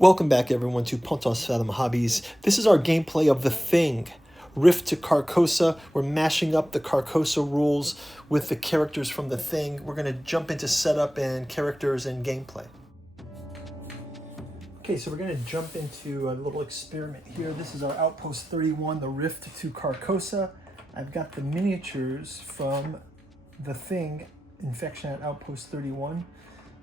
Welcome back everyone to Pontos Fathom Hobbies. This is our gameplay of The Thing, Rift to Carcosa. We're mashing up the Carcosa rules with the characters from The Thing. We're going to jump into setup and characters and gameplay. Okay, so we're going to jump into a little experiment here. This is our Outpost 31, the Rift to Carcosa. I've got the miniatures from The Thing, Infection at Outpost 31.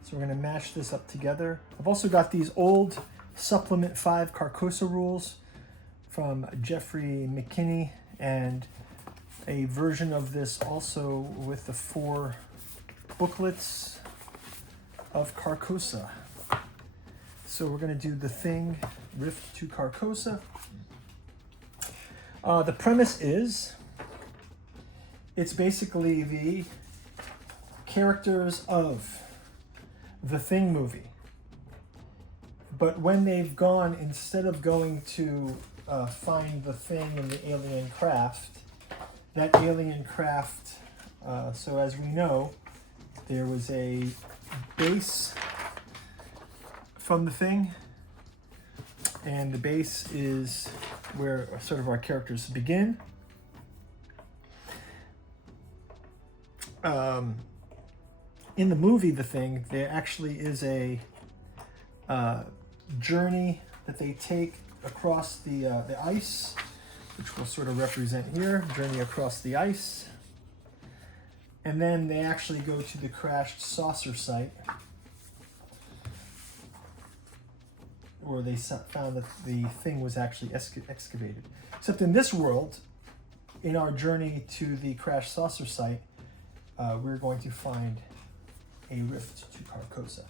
So we're going to mash this up together. I've also got these old Supplement 5 Carcosa rules from Jeffrey McKinney and a version of this also with the 4 booklets of Carcosa. So we're going to do The Thing, Rift to Carcosa. The premise is, it's basically the characters of The Thing movie, but when they've gone, instead of going to find the thing in the alien craft, that alien craft, so as we know, there was a base from the Thing, and the base is where sort of our characters begin. In the movie The Thing, there actually is a journey that they take across the ice, which we'll sort of represent here, journey across the ice. And then they actually go to the crashed saucer site, where they found that the Thing was actually excavated. Except in this world, in our journey to the crashed saucer site, we're going to find a rift to Carcosa.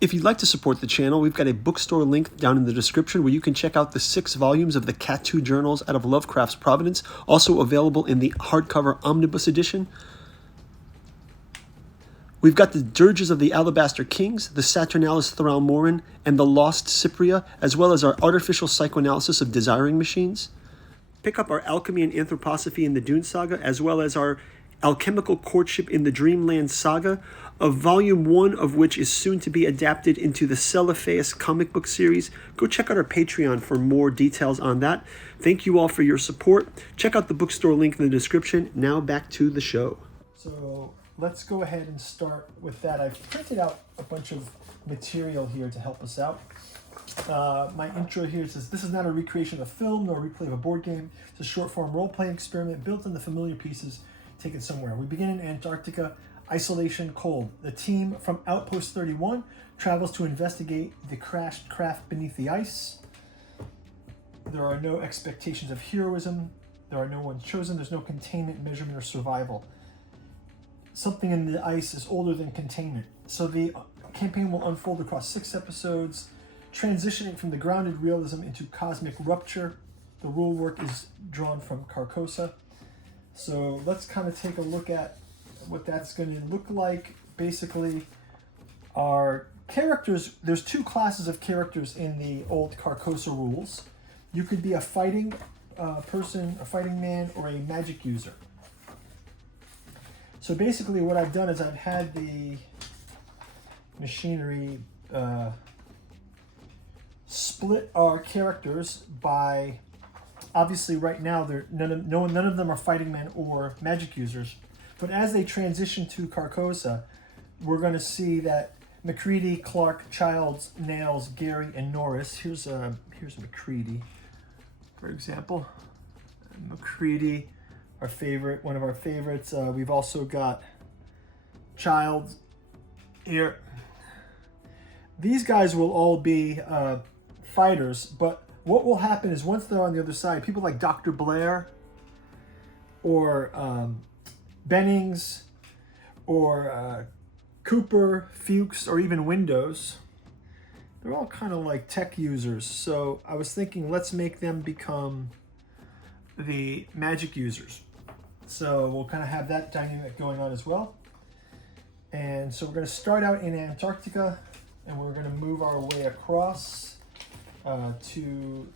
If you'd like to support the channel, we've got a bookstore link down in the description where you can check out the 6 volumes of the Cat 2 journals out of Lovecraft's Providence, also available in the hardcover omnibus edition. We've got the Dirges of the Alabaster Kings, the Saturnalis Thralmorin, and the Lost Cypria, as well as our artificial psychoanalysis of desiring machines. Pick up our Alchemy and Anthroposophy in the Dune Saga, as well as our Alchemical Courtship in the Dreamland Saga, of volume 1 of which is soon to be adapted into the Celophaeus comic book series. Go check out our Patreon for more details on that. Thank you all for your support. Check out the bookstore link in the description. Now back to the show. So let's go ahead and start with that. I've printed out a bunch of material here to help us out. My intro here says, this is not a recreation of a film nor a replay of a board game. It's a short-form role-playing experiment built on the familiar pieces taken somewhere. We begin in Antarctica, isolation, cold. The team from Outpost 31 travels to investigate the crashed craft beneath the ice. There are no expectations of heroism. There are no ones chosen. There's no containment, measurement, or survival. Something in the ice is older than containment. So the campaign will unfold across 6 episodes, transitioning from the grounded realism into cosmic rupture. The rule work is drawn from Carcosa. So let's kind of take a look at what that's going to look like. Basically, our characters, there's 2 classes of characters in the old Carcosa rules. You could be a fighting person, a fighting man, or a magic user. So basically what I've done is I've had the machinery split our characters by, obviously right now none of them are fighting men or magic users, but as they transition to Carcosa, we're going to see that MacCready, Clark, Childs, Nails, Gary, and Norris. Here's MacCready, for example. MacCready, our favorite, one of our favorites. We've also got Childs here. These guys will all be fighters, but what will happen is once they're on the other side, people like Dr. Blair or Bennings or Cooper, Fuchs, or even Windows, they're all kind of like tech users. So I was thinking, let's make them become the magic users. So we'll kind of have that dynamic going on as well. And so we're going to start out in Antarctica, and we're going to move our way across to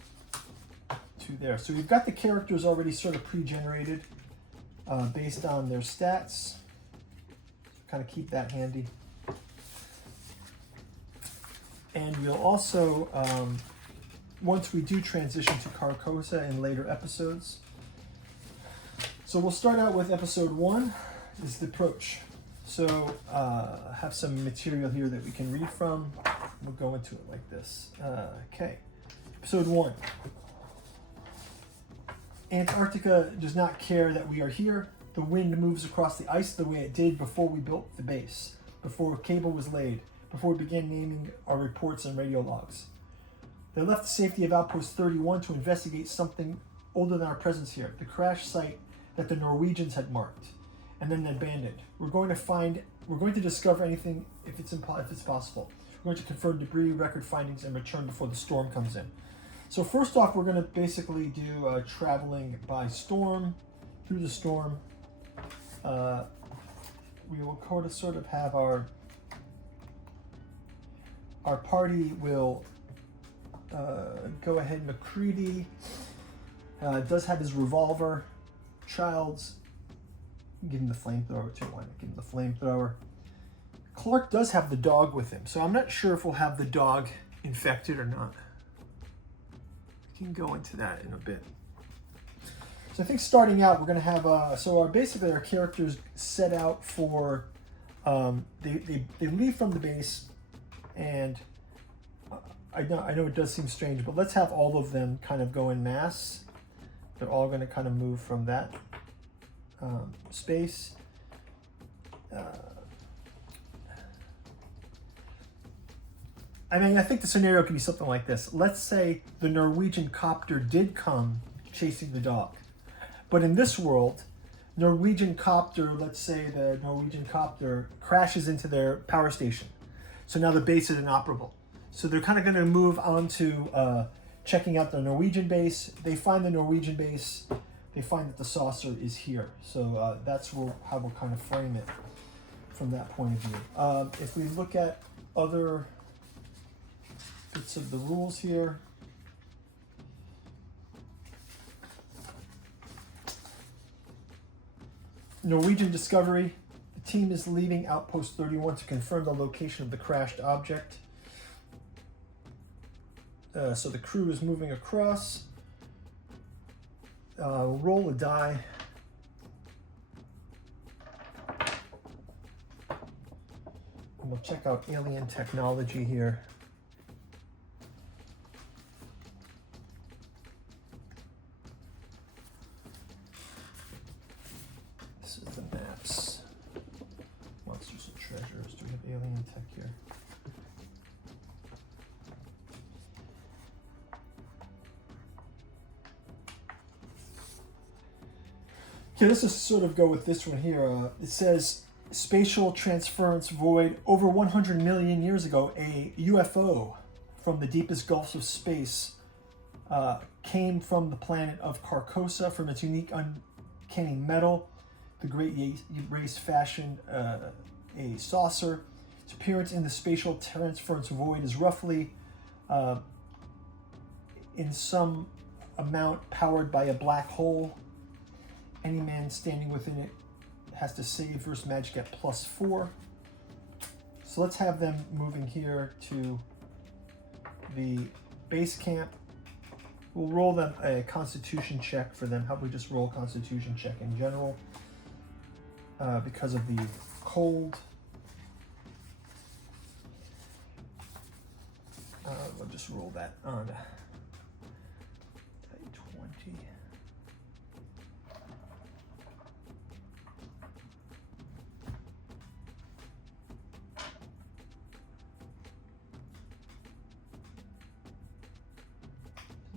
there. So we've got the characters already sort of pre-generated based on their stats. Kind of keep that handy. And we'll also, once we do transition to Carcosa in later episodes. So we'll start out with episode 1, is the approach. So have some material here that we can read from. We'll go into it like this. Okay, episode 1. Antarctica does not care that we are here. The wind moves across the ice the way it did before we built the base, before a cable was laid, before we began naming our reports and radio logs. They left the safety of Outpost 31 to investigate something older than our presence here, the crash site that the Norwegians had marked and then abandoned. We're going to discover anything if it's possible. We're going to confirm debris, record findings, and return before the storm comes in. So first off, we're going to basically do traveling by storm, through the storm. We will sort of have our party will go ahead. McCready does have his revolver. Childs, give him the flamethrower too. Why not give him the flamethrower? Clark does have the dog with him, so I'm not sure if we'll have the dog infected or not. We can go into that in a bit. So I think starting out, we're going to have basically our characters set out for they leave from the base, and I know it does seem strange, but let's have all of them kind of go in mass. They're all going to kind of move from that space. I think the scenario could be something like this. Let's say the Norwegian copter did come chasing the dog. But in this world, let's say the Norwegian copter crashes into their power station. So now the base is inoperable. So they're kind of going to move on to checking out the Norwegian base. They find the Norwegian base. They find that the saucer is here. So that's how we'll kind of frame it from that point of view. If we look at other bits of the rules here. Norwegian discovery. The team is leaving Outpost 31 to confirm the location of the crashed object. So the crew is moving across. We'll roll a die. And we'll check out alien technology here. This is the maps. Monsters and treasures. Do we have alien tech here? Okay, let's just sort of go with this one here. It says, spatial transference void. Over 100 million years ago, a UFO from the deepest gulfs of space came from the planet of Carcosa. From its unique, uncanny metal, the great race fashioned a saucer. Its appearance in the spatial transference void is roughly, in some amount, powered by a black hole. Any man standing within it has to save versus magic at +4. So let's have them moving here to the base camp. We'll roll them a constitution check for them. How about we just roll constitution check in general because of the cold. We'll just roll that on 20.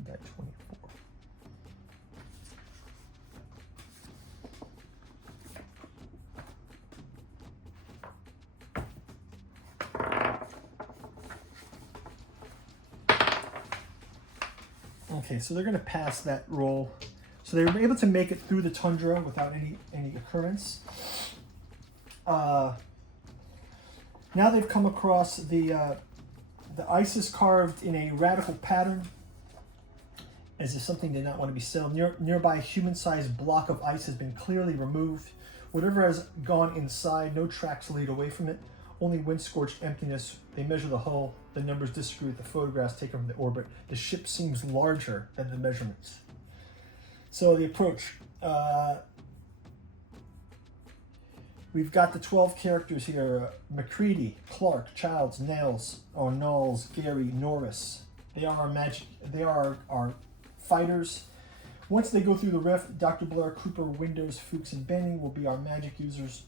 Got 24. Okay, so they're going to pass that roll. So they were able to make it through the tundra without any occurrence. Now they've come across the ice is carved in a radical pattern, as if something did not want to be settled. Nearby, a human-sized block of ice has been clearly removed. Whatever has gone inside, no tracks lead away from it. only wind-scorched emptiness. They measure the hull. The numbers disagree with the photographs taken from the orbit. The ship seems larger than the measurements. So the approach. We've got the 12 characters here. McCready, Clark, Childs, Knowles, Gary, Norris. They are our magic. They are our fighters. Once they go through the rift, Dr. Blair, Cooper, Windows, Fuchs, and Benning will be our magic users.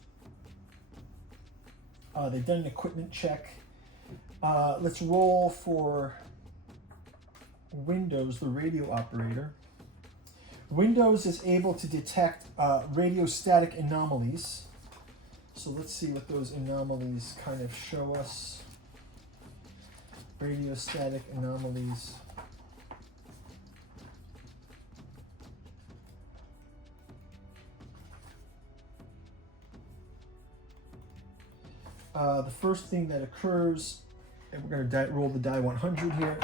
They've done an equipment check. Let's roll for Windows, the radio operator. Windows is able to detect radiostatic anomalies. So let's see what those anomalies kind of show us. Radiostatic anomalies. The first thing that occurs, and we're going to roll the die 100 here.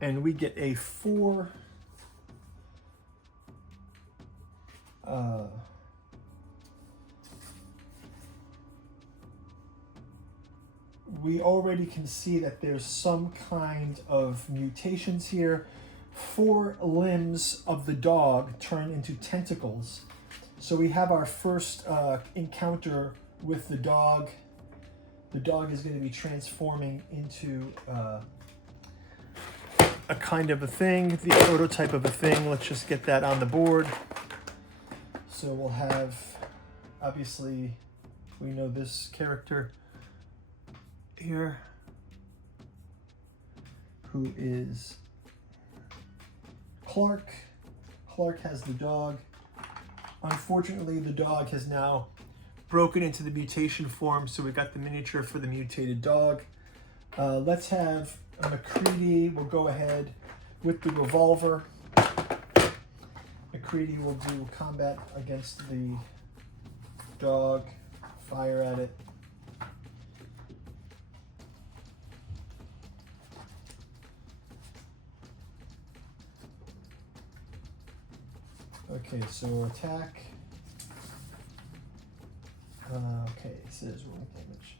And we get a 4. We already can see that there's some kind of mutations here. 4 limbs of the dog turn into tentacles. So we have our first encounter with the dog. The dog is going to be transforming into a kind of a thing, the prototype of a thing. Let's just get that on the board. So we'll have, obviously, we know this character here, who is Clark. Clark has the dog. Unfortunately, the dog has now broken into the mutation form, so we got the miniature for the mutated dog. Let's have McCready. We'll go ahead with the revolver. McCready will do combat against the dog, fire at it. Okay, so attack. Okay, it says roll damage.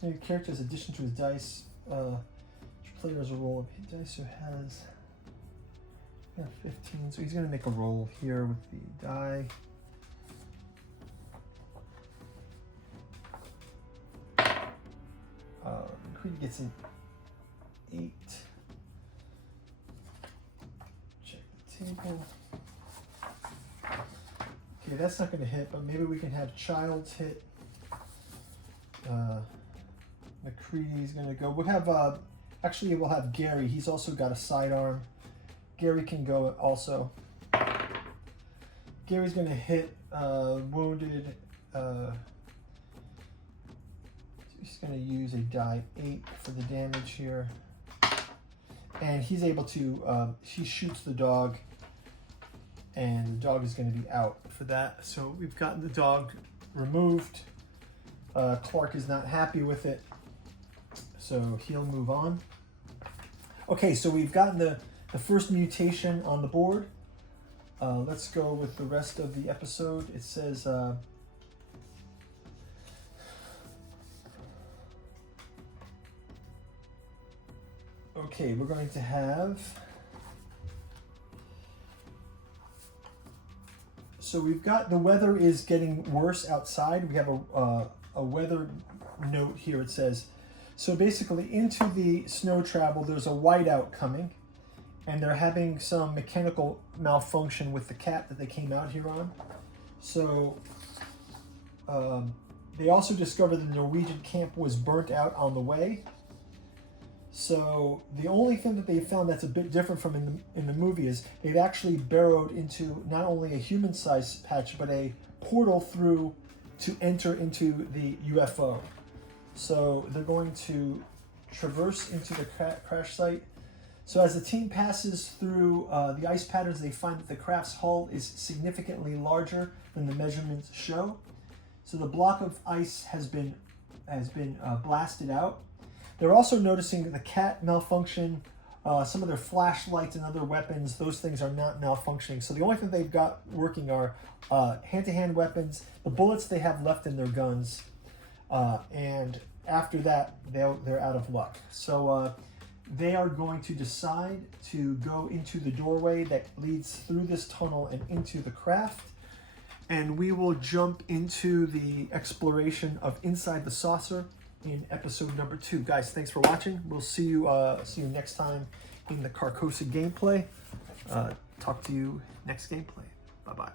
Now your character has addition to his dice. Your player has a roll of hit dice, so has 15. So he's going to make a roll here with the die. McCready gets an 8. Check the table. Okay, that's not going to hit, but maybe we can have Childs hit. McCready's going to go. We'll have, actually, we'll have Gary. He's also got a sidearm. Gary can go also. Gary's going to hit wounded. He's going to use a die 8 for the damage here. And he's able to, he shoots the dog. And the dog is going to be out for that. So we've gotten the dog removed. Clark is not happy with it, so he'll move on. Okay, so we've gotten the first mutation on the board. Let's go with the rest of the episode. It says, okay, we're going to have... So we've got the weather is getting worse outside. We have a weather note here. It says, so basically into the snow travel, there's a whiteout coming, and they're having some mechanical malfunction with the cat that they came out here on. So they also discovered the Norwegian camp was burnt out on the way. So the only thing that they found that's a bit different from in the movie is they've actually burrowed into not only a human-sized patch, but a portal through to enter into the UFO. So they're going to traverse into the crash site. So as the team passes through the ice patterns, they find that the craft's hull is significantly larger than the measurements show. So the block of ice has been blasted out. They're also noticing the cat malfunction some of their flashlights and other weapons, those things are not malfunctioning. So the only thing they've got working are hand-to-hand weapons, the bullets they have left in their guns, and after that, they're out of luck. So they are going to decide to go into the doorway that leads through this tunnel and into the craft. And we will jump into the exploration of inside the saucer in episode number 2. Guys, thanks for watching. We'll see you next time in the Carcosa gameplay. Talk to you next gameplay. Bye-bye.